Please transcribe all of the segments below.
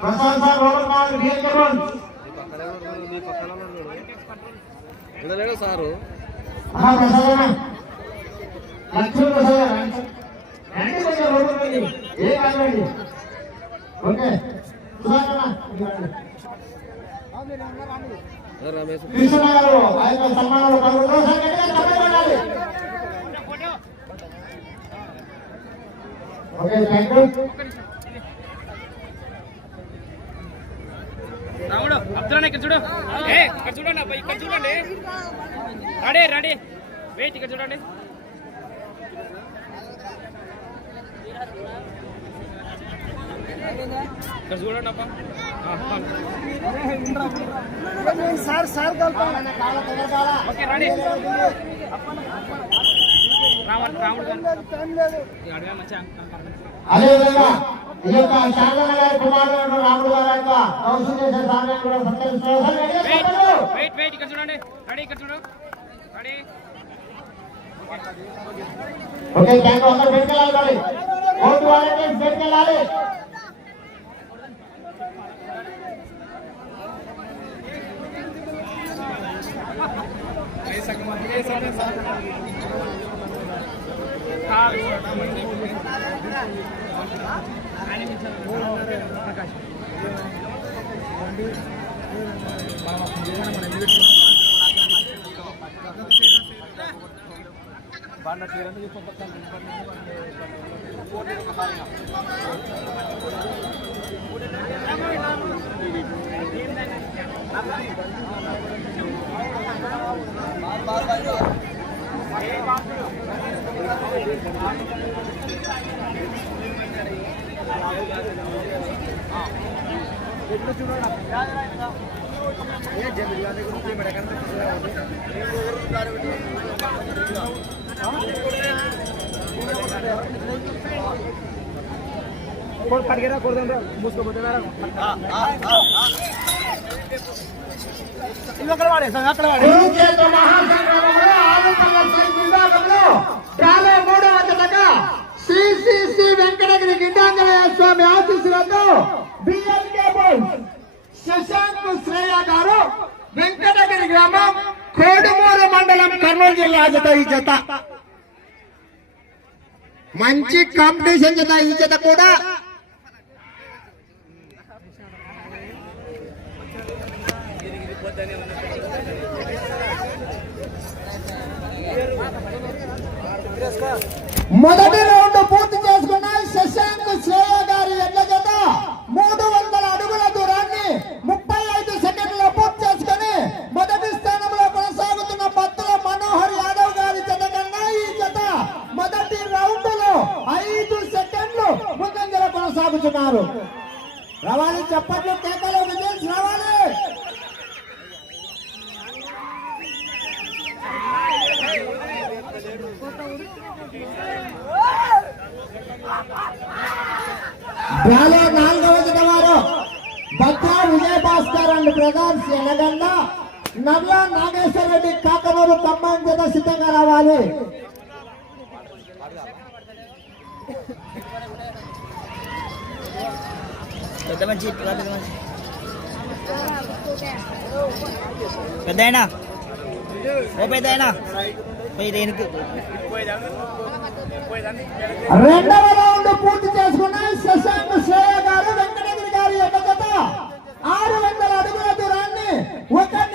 Prasad sir road mark DNK road ఉండలేడు sir ఆహా ప్రసాద్ అన్న ప్రసాద్ రండి కొంచెం రోడ్ రండి ఏ కాదండి ఓకే. సుధాకర్ అన్న కృష్ణ గారు సన్మానంలో ఓకే థ్యాంక్ యూ రాముడు అబ్దుల్ ఇక్కడ చూడు. ఏ ఇక్కడ చూడండి అబ్బాయి ఇక్కడ చూడండి. Ready ready. వెయిట్ ఇక్కడ చూడండి. ఇక్కడ చూడండి అబ్బా. Sir sir okay ready. రావాలి రాముడు. మంచిగా కనపడుతుంది. అదేవిధంగా ఈ యొక్క శారదమ్మ గారి కుమారుడు రాముడు గారి యొక్క కౌన్సిల్ చేసే సార్ని కూడా చూడు రెడీ ఓకే థ్యాంక్ యూ అందరూ బయటికి వెళ్ళాలి ఓటు వాలంటీర్స్ బయటికి వెళ్ళాలి పడిగరా కొడదాం మూసుకోపోతే ఇవి అక్కడ వాడే అక్కడ వాడే కురుక్షేత్ర మహాసంగ్రామంలో ఆదిత్య సింగ్ విభాగంలో డ్రాలో మూడవ జతగా శ్రీ శ్రీ శ్రీ వెంకటగిరి ఆమె స్వామి ఆశీస్సులతో బిఎల్కే బోల్స్ శశాంక్ శ్రేయ గారు వెంకటగిరి గ్రామం కోడుమూరు మండలం కర్నూలు జిల్లా జత ఈ జత. మంచి కాంపిటీషన్ జత ఈ జత కూడా. మొదటి రౌండ్ పూర్తి చేసుకున్న శశాంక్ శ్రేయ గారి ఎడ్ల జత మూడు వందల అడుగుల దూరాన్ని ముప్పై ఐదు సెకండ్లలో పూర్తి చేసుకుని మొదటి స్థానంలో కొనసాగుతున్న భక్తుల మనోహర్ యాదవ్ గారి జత కన్నా ఈ జత మొదటి రౌండ్లో ఐదు సెకండ్లు ముందంజల కొనసాగుతున్నారు రవాలి చప్పట్లు కేకలు విజయ్ రావాలి డ్రాలో నాలుగవ జత వారు భద్రా విజయ అండ్ బ్రదర్స్ ఎనగండ నల్ల నాగేశ్వర రెడ్డి కాకనూరు ఖమ్మం జత సిద్ధంగా రావాలి పెద్ద మంచి పెద్ద మంచి పెద్ద అయినా ఓ పెద్ద అయినా పోయి దేనికి? రెండవ రౌండ్ పూర్తి చేసుకున్న శశాంక్ శ్రేయ గారు వెంకటగిరి గారి యొక్క జత ఆరు వందల అడుగుల దూరాన్ని ఒక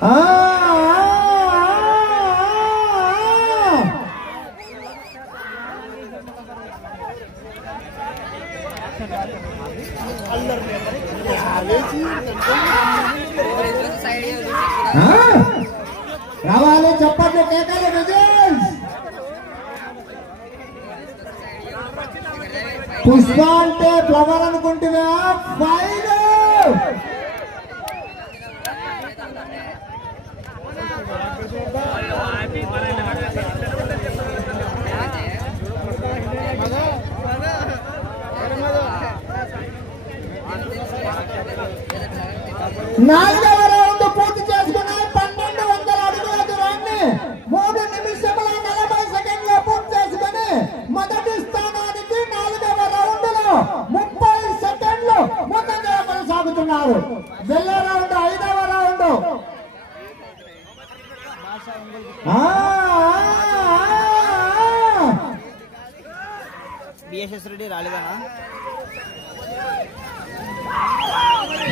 Ah! నాలుగవ రౌండ్ పూర్తి చేసుకుని పన్నెండు వందల అడుగుల దూరాన్ని మూడు నిమిషముల నలభై సెకండ్ల పూర్తి చేసుకుని మొదటి స్థానానికి నాలుగవ రౌండ్ ముప్పై సెకండ్లు ముందుగా కొనసాగుతున్నారు. వెళ్ళే రౌండ్ ఐదవ రౌండ్. రెడ్డి రాలేదా?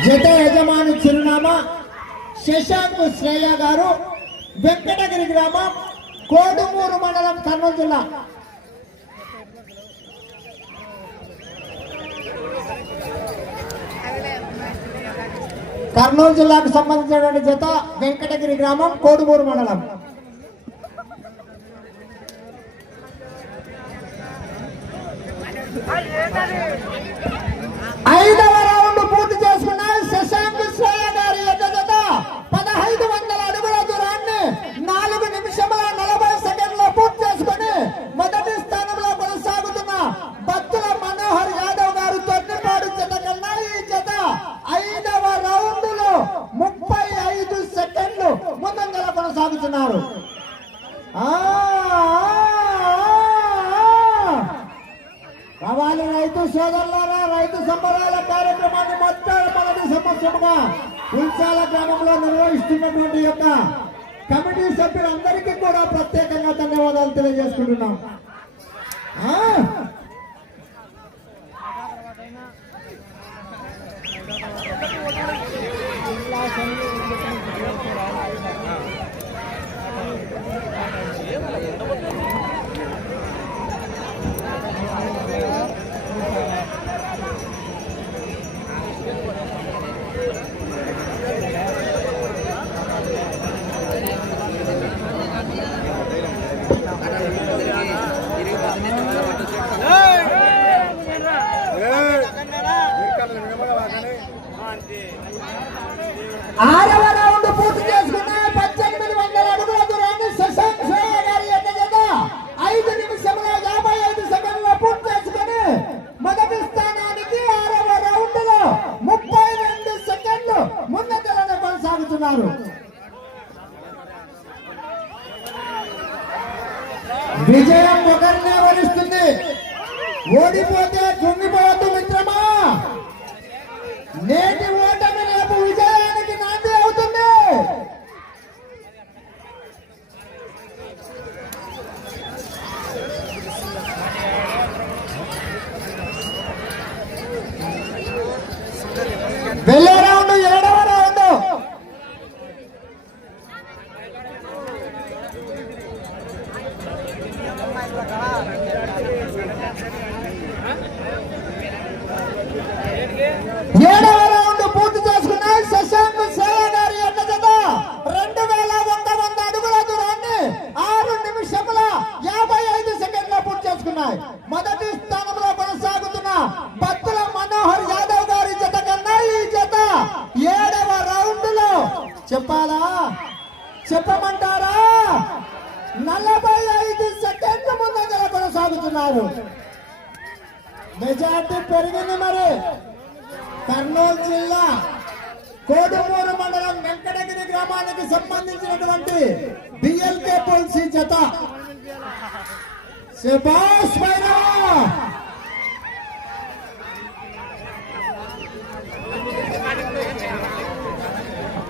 జత యజమాని చిరునామా శశాంక్ శ్రేయ గారు వెంకటగిరి గ్రామం కోడుమూరు మండలం కర్నూలు జిల్లా. కర్నూలు జిల్లాకు సంబంధించినటువంటి జత వెంకటగిరి గ్రామం కోడుమూరు మండలం. ఇక్కడ అందరికీ కూడా ప్రత్యేకంగా ధన్యవాదాలు తెలియజేసుకుంటున్నాం. ఆ?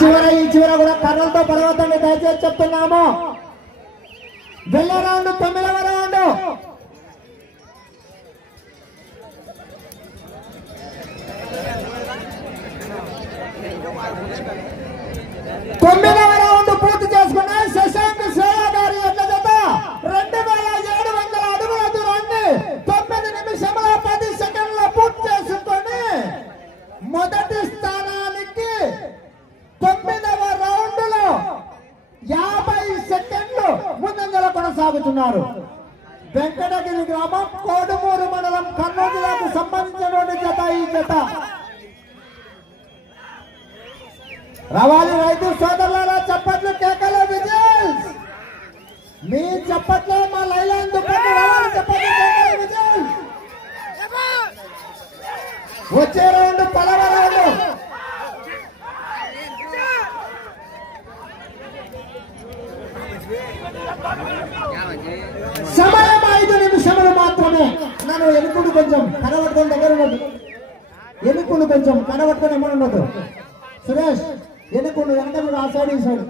చివర ఈ చివర కూడా కర్రలతో పడవతండి దయచేసి చెప్తున్నాము. వెళ్ళే రౌండ్ తొమ్మిదవ రౌండ్. ఉన్నారు. వెంకటగిరి గ్రామం కోడుమూరు మండలం కర్నూలు జిల్లాకు సంబంధించినటువంటి జత ఈ జత. రావాలి రైతు సోదరు సమయం ఐదు నిమిషములు మాత్రమే. నన్ను ఎనుకుడు కొంచెం కనబట్టుకొని దగ్గర ఉన్నది ఎనుకుడు కొంచెం కనబట్టుకొని ఏమన్నా ఉన్నది సురేష్ ఎనుకుడు ఎంత రాశాడు ఆ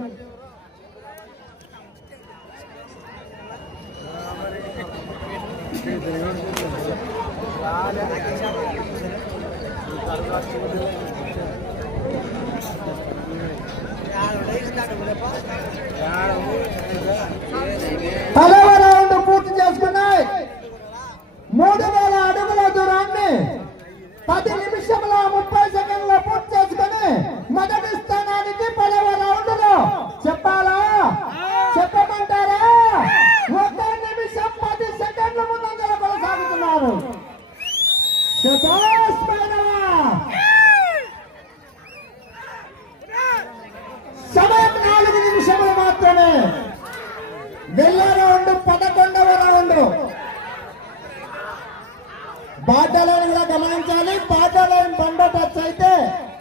కూడా గమనించాలి. పాతాలయం బండ టచ్ అయితే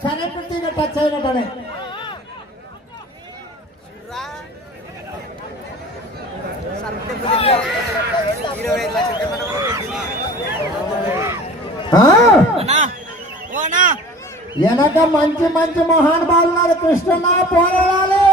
కరెంటు తీగ టచ్ అయినట్టనే వెనక మంచి మంచి మహానుభావులు కృష్ణ పోరాడాలి.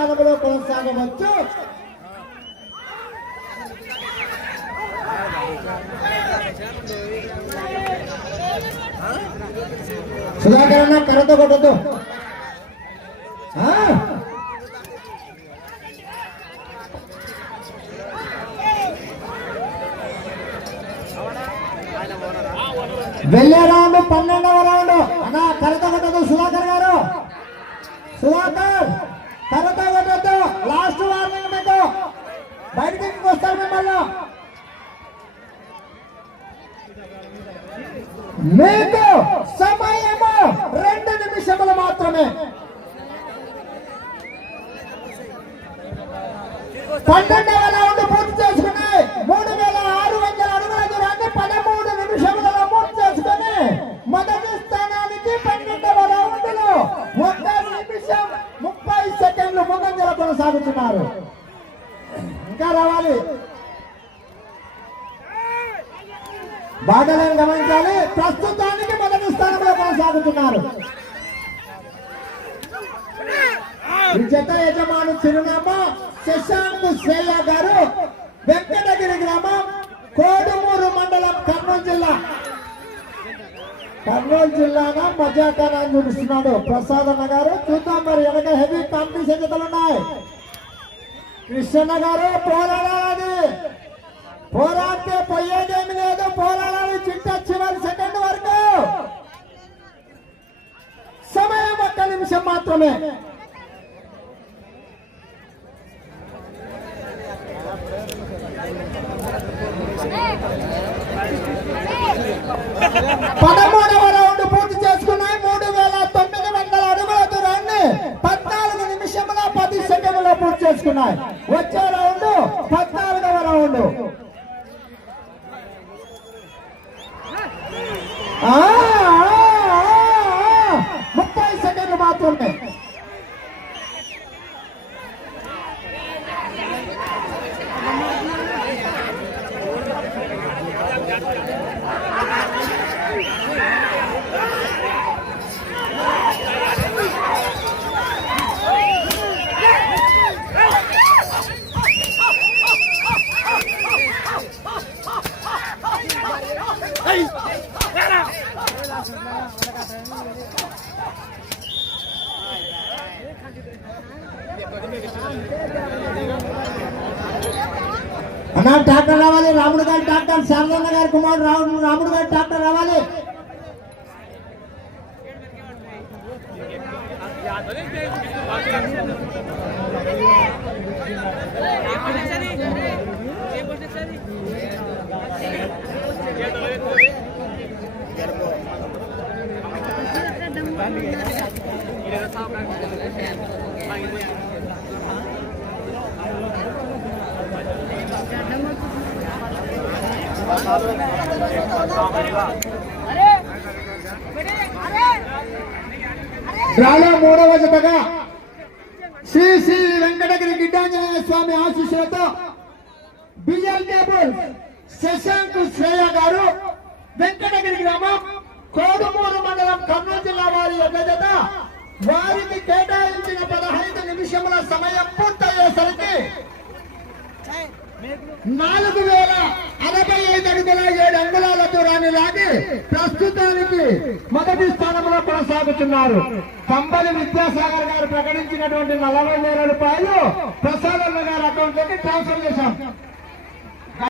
కొనసాగబడో కొనసాగవచ్చు సుధాకర్ అన్న కర్రతో కొట్టద్దు వెళ్ళారాము పన్నెండవ మీకు సమయము రెండు నిమిషములు మాత్రమే. పన్నెండు వేల రెండు పూర్తి చేసుకుని మూడు వేల ఆరు వందల అడుగుల దూరాన్ని పదమూడు నిమిషములలో పూర్తి చేసుకుని మొదటి స్థానానికి పన్నెండవ రౌండ్లో వంద నిమిషం ముప్పై సెకండ్లు ముందంజల కొనసాగుతున్నారు. ఇంకా రావాలి. బాధలను గమనించాలి. ప్రస్తుతానికి మొదటి స్థానంలో కొనసాగుతున్నారు. ఈ జత యజమాను చిరునామా శశాంక్ శ్రేయ గారు వెంకటగిరి గ్రామం కోడుమూరు మండలం కర్నూలు జిల్లా. కర్నూలు జిల్లాగా మజాకానా చూపిస్తున్నాడు ప్రసాద్ అన్న గారు. చూద్దాం మరి వెనక హెవీ కాంపిటీషన్ జతలు ఉన్నాయి. కృష్ణన్న గారు పోరాడాలి. పోరాడితే పోయేది పోరాడాలి చిట్ట చివరి సెకండ్ వరకు. సమయం ఒక్క నిమిషం మాత్రమే. గారి ట్రాక్టర్ శారదన్న గారి కుమారుడు రాముడు రాముడు గారి ట్రాక్టర్ రావాలి. డ్రాలో మూడవ జతగా శ్రీ శ్రీ వెంకటగిరి గిడ్డాంజనేయ స్వామి ఆశీస్సులతో బిఎల్ టేబుల్ శశాంక్ శ్రేయ గారు వెంకటగిరి గ్రామం కోడుమూరు మండలం కర్నూలు జిల్లా వారి యొక్క వారికి కేటాయించిన పదహైదు నిమిషముల సమయం పూర్తయ్యేసరికి నాలుగు వేల అరవై ఐదు అడుగుల ఏడు అంగుళాల దూరాన్ని లాగి ప్రస్తుతానికి మొదటి స్థానంలో కొనసాగుతున్నారు. కంబలి విద్యాసాగర్ గారు ప్రకటించినటువంటి నలభై వేల రూపాయలు ప్రసాద్ గారి అకౌంట్లోకి ట్రాన్స్ఫర్ చేశాం.